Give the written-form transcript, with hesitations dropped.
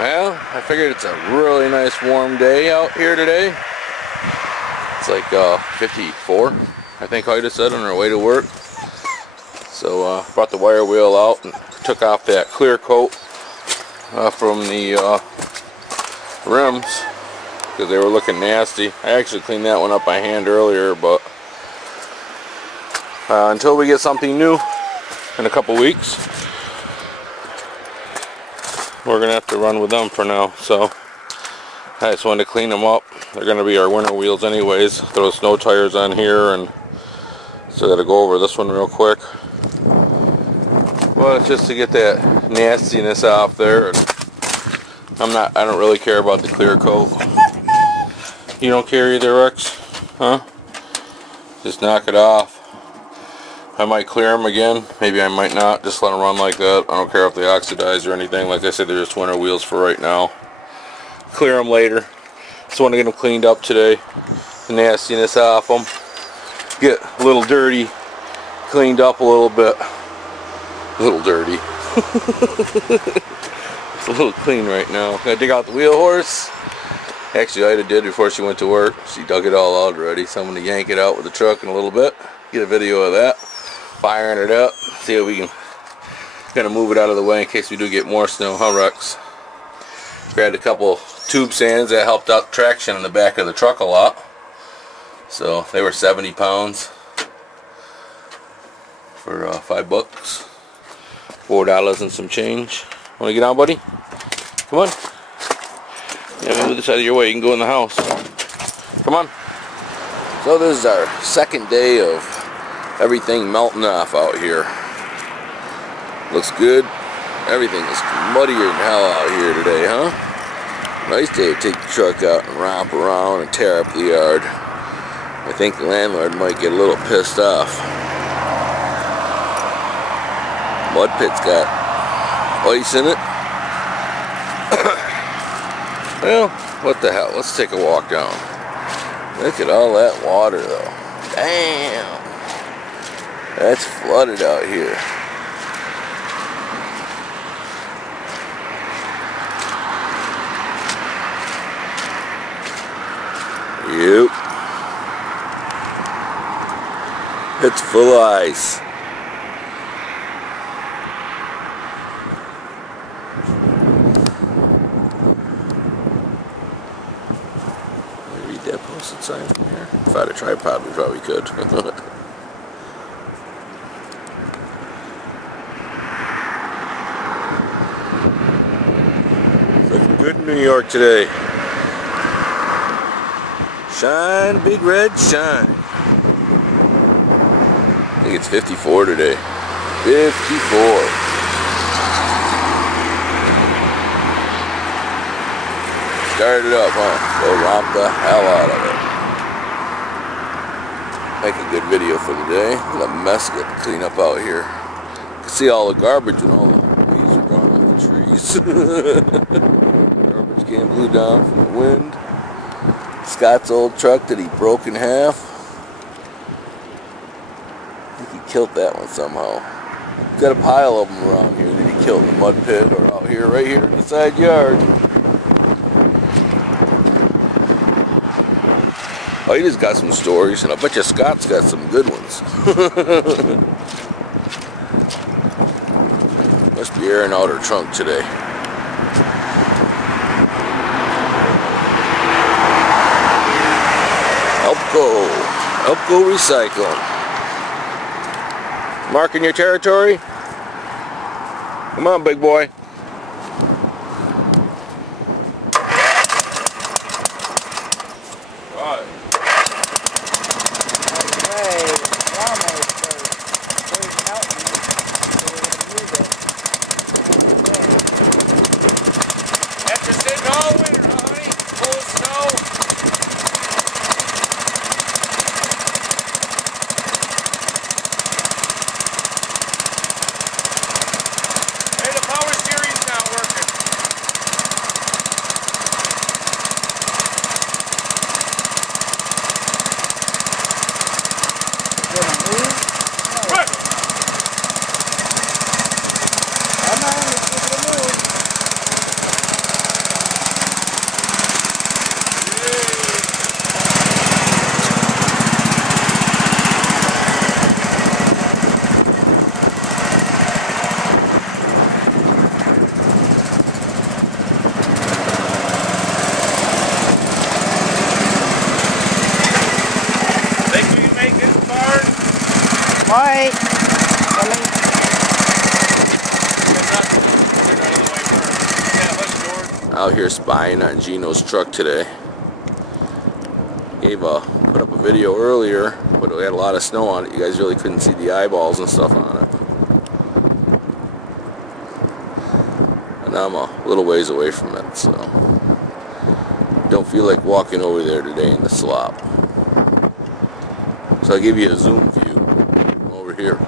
Well, I figured it's a really nice warm day out here today. It's like 54, I think Ida said, on our way to work. So brought the wire wheel out and took off that clear coat from the rims because they were looking nasty. I actually cleaned that one up by hand earlier, but until we get something new in a couple weeks, we're gonna have to run with them for now. So I just wanted to clean them up. They're gonna be our winter wheels anyways. Throw snow tires on here, and so I gotta go over this one real quick. Well, it's just to get that nastiness off there. And I don't really care about the clear coat. You don't care either, Rex? Huh? Just knock it off. I might clear them again. Maybe I might not. Just let them run like that. I don't care if they oxidize or anything. Like I said, they're just winter wheels for right now. Clear them later. Just want to get them cleaned up today. The nastiness off them. Get a little dirty. Cleaned up a little bit. A little dirty. It's a little clean right now. Gotta dig out the wheel horse. Actually, Ida did before she went to work. She dug it all out already. So I'm gonna yank it out with the truck in a little bit. Get a video of that. Firing it up. See if we can kind of move it out of the way in case we do get more snow. Huh, Rex? Grabbed a couple tube sands that helped out traction in the back of the truck a lot. So they were 70 pounds for $5. $4 and some change. Want to get on, buddy? Come on. Yeah, move this out of your way. You can go in the house. Come on. So this is our second day of everything melting off out here. Looks good. Everything is muddier than hell out here today, huh? Nice day to take the truck out and romp around and tear up the yard. I think the landlord might get a little pissed off. Mudpit's got ice in it. Well, what the hell? Let's take a walk down. Look at all that water, though. Damn! That's flooded out here. Yep. It's full of ice. Read that posted sign from here. If I had a tripod, we probably could. Looking good in New York today. Shine, big red shine. I think it's 54 today. 54. Start it up, huh? Go romp the hell out of it. Make a good video for the day. What a mess to clean up out here. You can see all the garbage and all the leaves are gone off the trees. Garbage can blew down from the wind. Scott's old truck that he broke in half. I think he killed that one somehow. He's got a pile of them around here that he killed in the mud pit or out here, right here in the side yard. Oh, he just got some stories, and I bet you Scott's got some good ones. Must be airing out her trunk today. Help go recycle. Marking your territory? Come on, big boy. Right. After sitting all winter, honey, full of snow. Hey, the power steering out here spying on Gino's truck today. Put up a video earlier, but we had a lot of snow on it. You guys really couldn't see the eyeballs and stuff on it. And I'm a little ways away from it, so don't feel like walking over there today in the slop. So I'll give you a zoom view over here.